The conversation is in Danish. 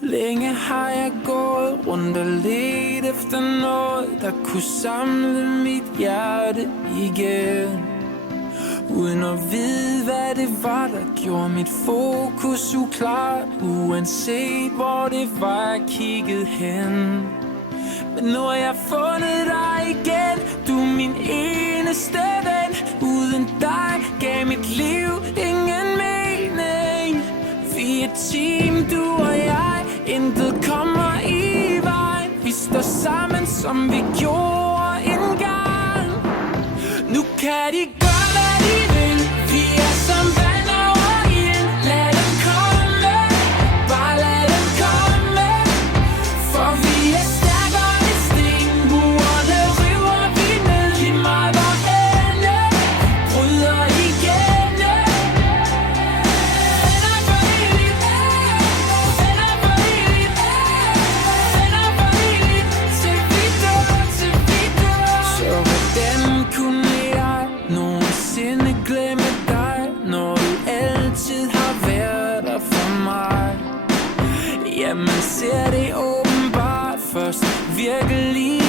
Længe har jeg gået rundt og let efter noget, der kunne samle mit hjerte igen. Uden at vide, hvad det var, der gjorde mit fokus uklart. Uanset hvor det var, jeg kiggede hen. Men nu har jeg fundet dig igen. Du er min eneste ven. Uden dig gav mit liv ingen mening. Vi er team, du og jeg. Intet kommer i vejen. Vi står sammen, som vi gjorde engang. Nu kan de gøre, hvad de vil. Vi er som vand over ild. Lad dem komme, bare lad dem komme. For vi er stærkere end sten. Murene river vi ned. Lige meget hvorhenne bryder igennem. Venner for evigt, venner for evigt, venner for evigt. Til vi dør, til vi dør. Så hvordan kunne jeg nogensinde glemme dig, når du altid har været der for mig? Ja, man ser det åbenbart først virkelig